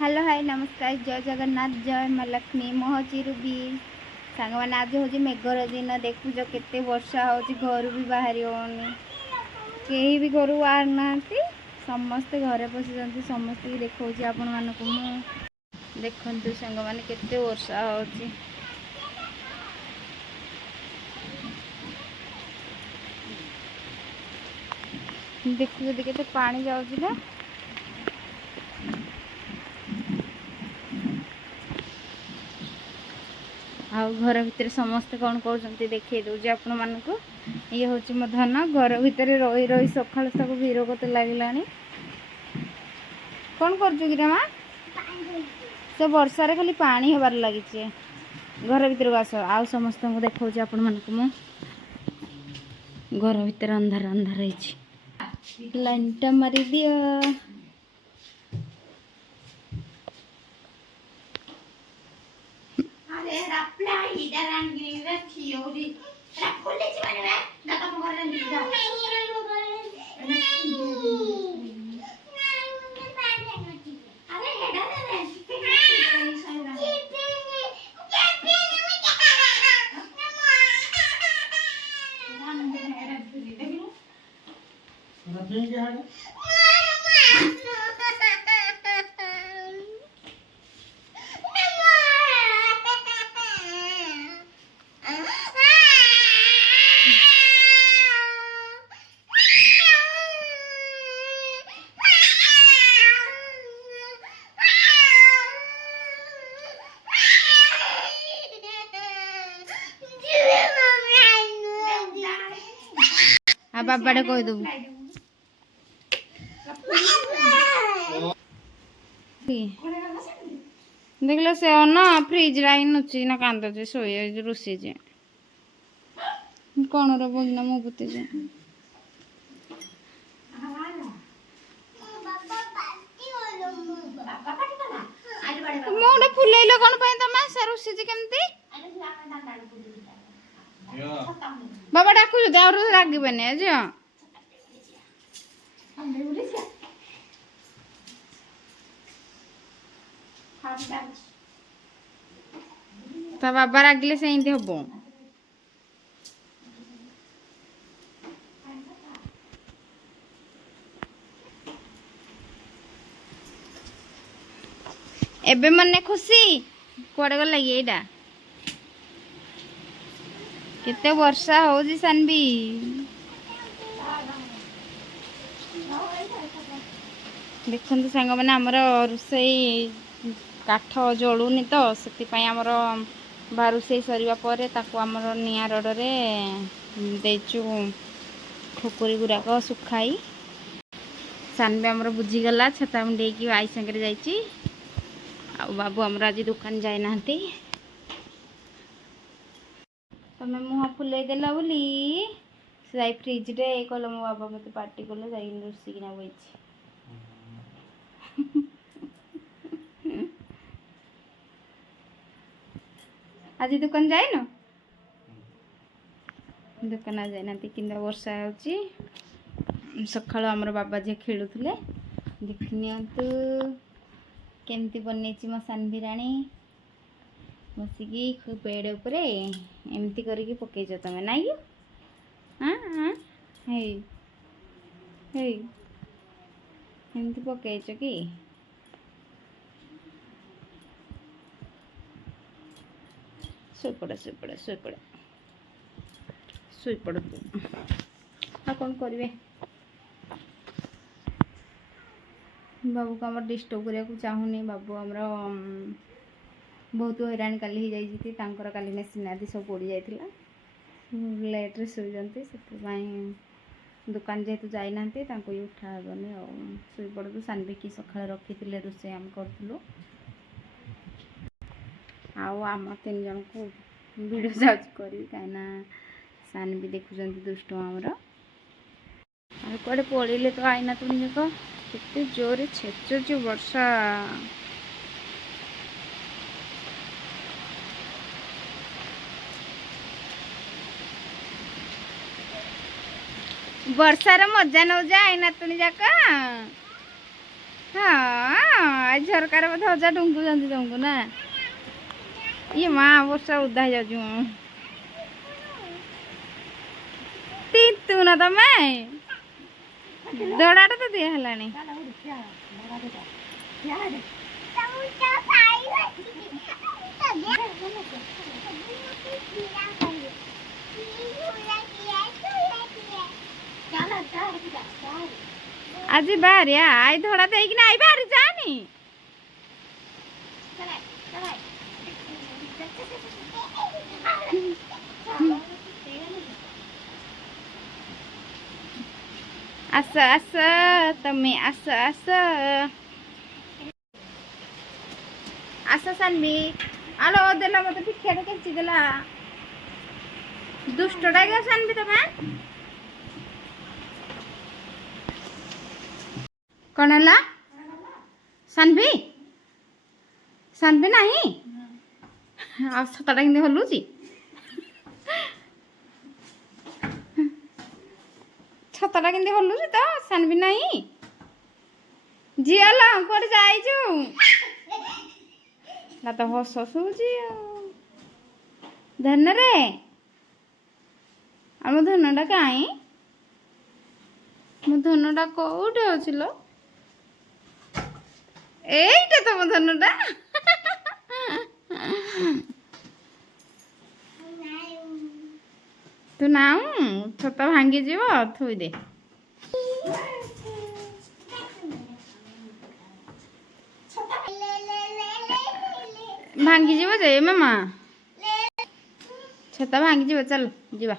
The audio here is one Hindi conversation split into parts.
हेलो हाय नमस्कार जय जगन्नाथ जय माँ लक्ष्मी मोह चिरुबी सांग मैंने आज हूँ मेघर दिन देखुच केते वर्षा हो घर भी बाहर होनी कहीं भी घर बाहर ना समस्ते घरे पशि समस्त देखा आपण मानक देखु सांग मैंने केते वर्षा हो देखु केते पानी जाऊँगी ना आउ घर भितर समस्ते कौन कर देखिए दूसरी आपण मानक ये हूँ मो धन घर भितर रही रही सका सब विरक्त लगला कौन कर माँ से वर्षार खाली पानी हबार लगी घर भर आस आउ समस्त देखा आपण मानक मु घर भितर अंधार अंधार लाइन टा मारी दियो बाबाड़े कहीदेबू देख से ना फ्रिज लाइन अच्छी ना कांदे शोए रोषे कौन बोलना मो बुते मुझे फुलैल कौन तुम से रोषे केमती बाबा डाकू रागबे तो बाबा रागिले से हम एबे मने खुशी कुआडे गला येडा केते वर्षा हो जी सानबी देखते सांग मैंने आमर रोसई काठ जलूनी तो से आमर बा रोसई सरिबा परे ताको आमर निया रडरे देचु ठोकुरी गुराक सुखाई सानबी आमर बुझीगला छता मुंडे की आई संगे जाइची आ बाबू आमर आज दुकान जाए ना तमें मुह फुले देला बोली से फ्रिज रे कल मो बाबा मत पार्टी कले जाई रोसिकिना बई आज दुकान जाए न दुकान आज जाए ना कि वर्षा हो सका आमर बाबा जी खेलुले देखनी केमती बन मो सानभिराणी बसिकी पेड़ उपरे एमती करके पकईच तमें नाई हाँ हाँ एमती पकईच कि शोपड़ आ कौन करें बाबू को आम डिस्टर्ब करने को चाहूनी बाबू आमर बहुत हैरान काली हो जाती काली मेसीन आदि सब पड़ जाता लेट्रे शोचती से दुकान जेहेतु जाना उठा हेनी शोपड़ू सानबिकी सका रखी रोषे आम करूँ आम तीन जन को वीडियो जाऊँ करी कहीं सान भी देखुं दुष्ट आमर कड़े पड़े तो आईना तुम जाक के जोरे छेचुची वर्षा वर्षार मजा नौ जा आईना तुम जाक हाँ आज झरकार बोधे अजा डुंगुचंदी तुमको ना ये माँ वर्षा उदा हो जाऊँ तीतु ना तमे दौड़ाटा तो दिया हलानी आज बाहर आई धड़ा दे कि आई बाहर जानी आस आस तमे आस आस आस सानवी आलो देला मत पिठिया केंची देला दुष्टटा क्या सानवी तमे कौन है सानवी सानवी नहीं आ छताटा कि हलुची छताटा कि हलुची तो सानवी नहीं झील कौन जाइचु ना तो हस हसूची धन रे आम धनटा कहीं मो धनटा कौटे अच्छी लो এইটা তো ধনুটা তু নাও ছত ভাঙ্গি যাব থুই দে ভাঙ্গি যাব যে মামা ছত ভাঙ্গি যাব চল যা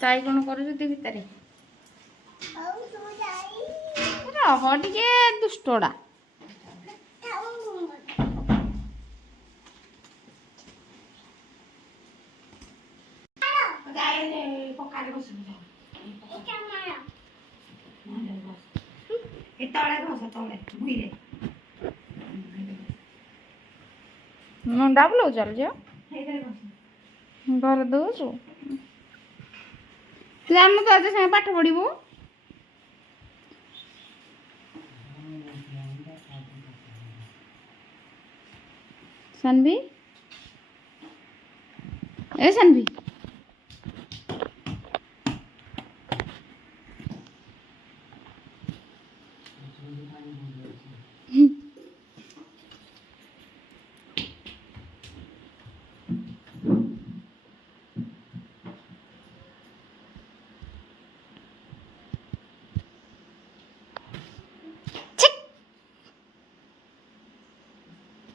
তাই কোন করছ তুই ভিতরে रह टे दुष्टड़ा मुंडा बुलाऊ चल जो घर दौचु तू आम तो आज सागे पाठ पढ़ू सानवी ए सानवी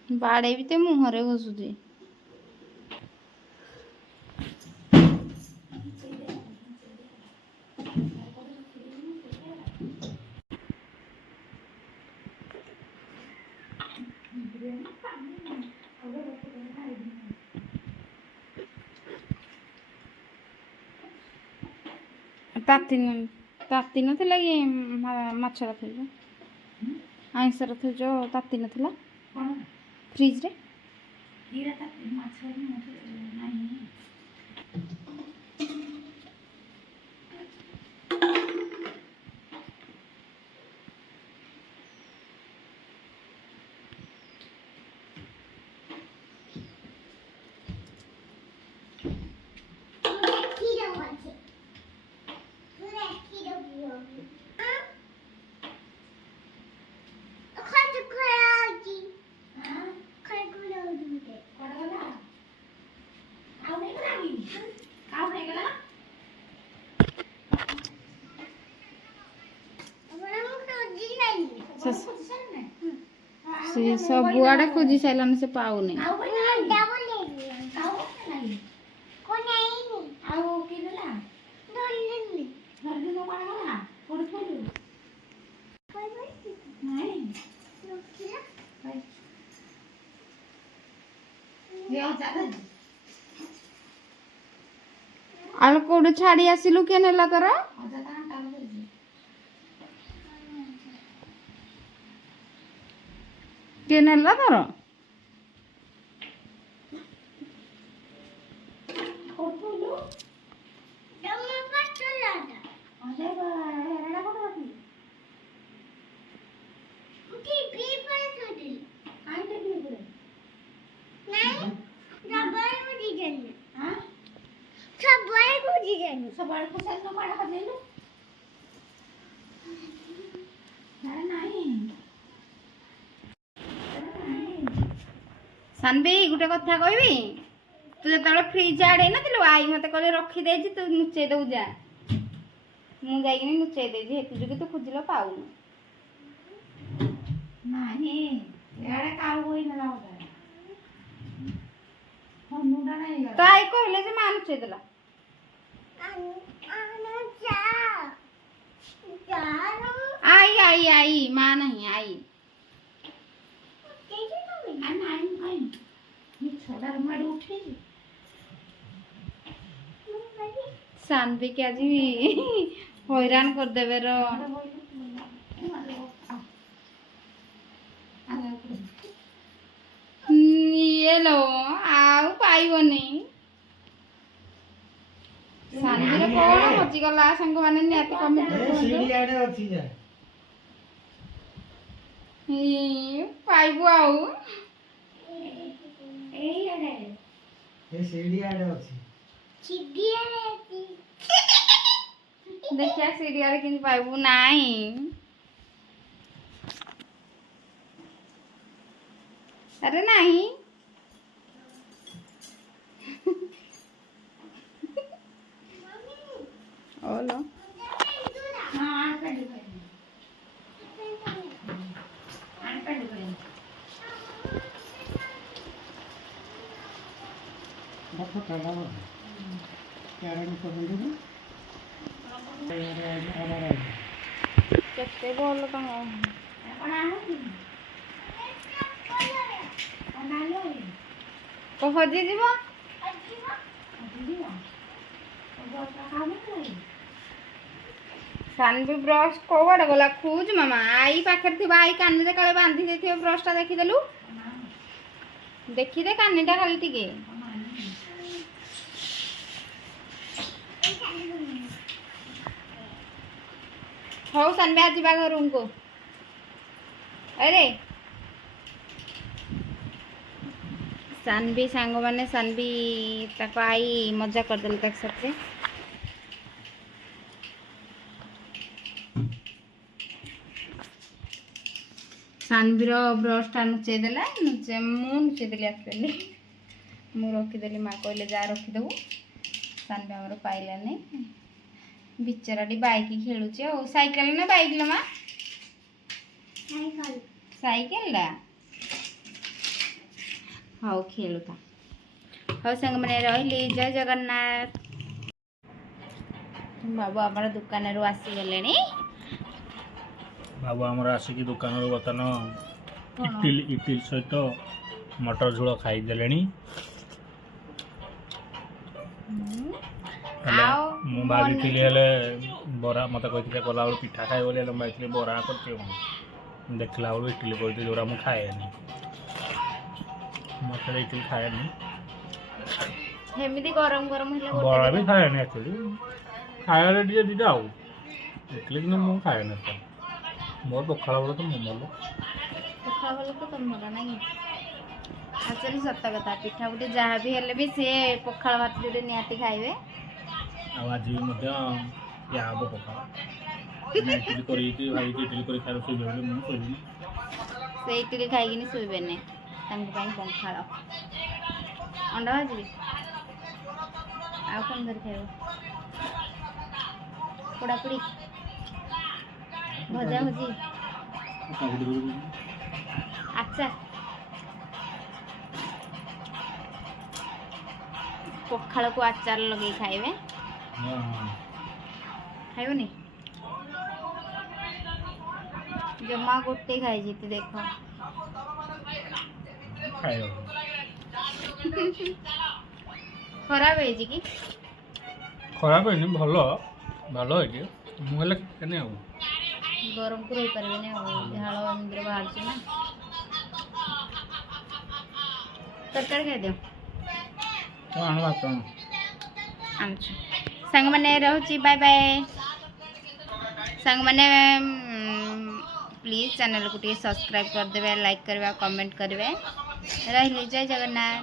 बाड़े भी तो मुहरे घसुची ताती नथिला कि माछ रखिज आइंस रखिज ताती नथिला फ्रिज रे से सब आड़े खोजी सारे से पाऊनी आल कोड छाड़ी आसिलु के नेला तोरा के नेला तोरा सब बड़ को सेल न मारा कर देलु नहीं सानवी गोटे कथा कहबी तू जो फ्रिज आड़े नथिलु आई मते कहले रखी देछि तू नुचे दउ जा मु जाइकिनी नुचे देछि हेतु जो तू खुजिलो पाऊ नहीं यार काल होई ना लाओ हम मुंडा नहीं तो आई कहले जे मान नुचे देला आई आई आई मां नहीं आई सानवी के आज हैरान कर देवे रो ये लो आउ पाइबनी सानवी रे कोन हजी गला संग माने नियाती कमेंट सीडी आडे अछि जा पाइबो आउ ए आडे ए सीडी आडे अछि सीडी आडे देखिया सीडी आडे किन पाइबो नाही अरे नहीं ओलो हां कर दे आन कर दे देखो काला हो क्यारे को बंदू अरे केते बोल तम अपन आनु अनालो को हजी जीवो सानवी ब्रश कोवड़ गला खूज मामा आई पाखर थी आई कान दे काले बांधी देथियो ब्रश टा देखि देलु देखि दे कानीटा खाली टिके हो सानवी आज बा घर को अरे सानवी सांग माने सानवी ताको आई मजा कर देल तक सबसे सानवीर ब्रश टा नुचे देला नुचे मु नुचे देली एक्चुअली मु रखी देली माँ कहले जा रखी देबू सानवी हमर पाइला नै बिचराटी बाइक खेलुचे ओ साइकिल ना बाइक लो माँ साइकिल साइकिल ला हाउ खेलुता हाउ संग मने रहली जय जगन्नाथ बाबू हमर दुकान रो आसी गलेनी बाबू आमर आसिकी दुकान बर्तमान इटिल सहित मटर झोल खाई देले मु बागिली हेले बरा मत कहते गला बेल पिठा खाए बोले बाइक बरा करते देखला बेलू इटिली करते जोड़ा मुझे खाएनी मत इटिली खाएनी हेमिदी गरम गरम हेले बरा भी खाएनी एक्चुअली खाए दिए दीदा आउ इटिली कि मुझे खाएनी मोर पखाड़ बोले तो मोमलो पखाड़ बोले तो तुम मोला नहीं एक्चुअली सत्य कथा पिठा बुटी जहाँ भी हेले भी से पखाड़ भात जोड़े निहाती खाइबे आज भी या हम पखाड़ इडली करी भाई इडली करी खाई शुभ मुझे से इडली खाई शुवे ने पखाड़ अंडा भाजी आ कौन धर खाइब पोड़ापोड़ी भजा भजी अच्छा पखाड़ को आचार लगे खाइबे खाइबनी जमा गोटे खाई जीती देखो खराब है कि खराब है भल भल है मुझे केने आउ गरम को रही पारे झाड़ इंद्र बाहर ना तरकारी खाई दियो सांग मैंने रोची बाय बाय सांग मैंने प्लीज चैनल को सब्सक्राइब कर देवे लाइक करवा कमेंट करवे रही जय जगन्नाथ।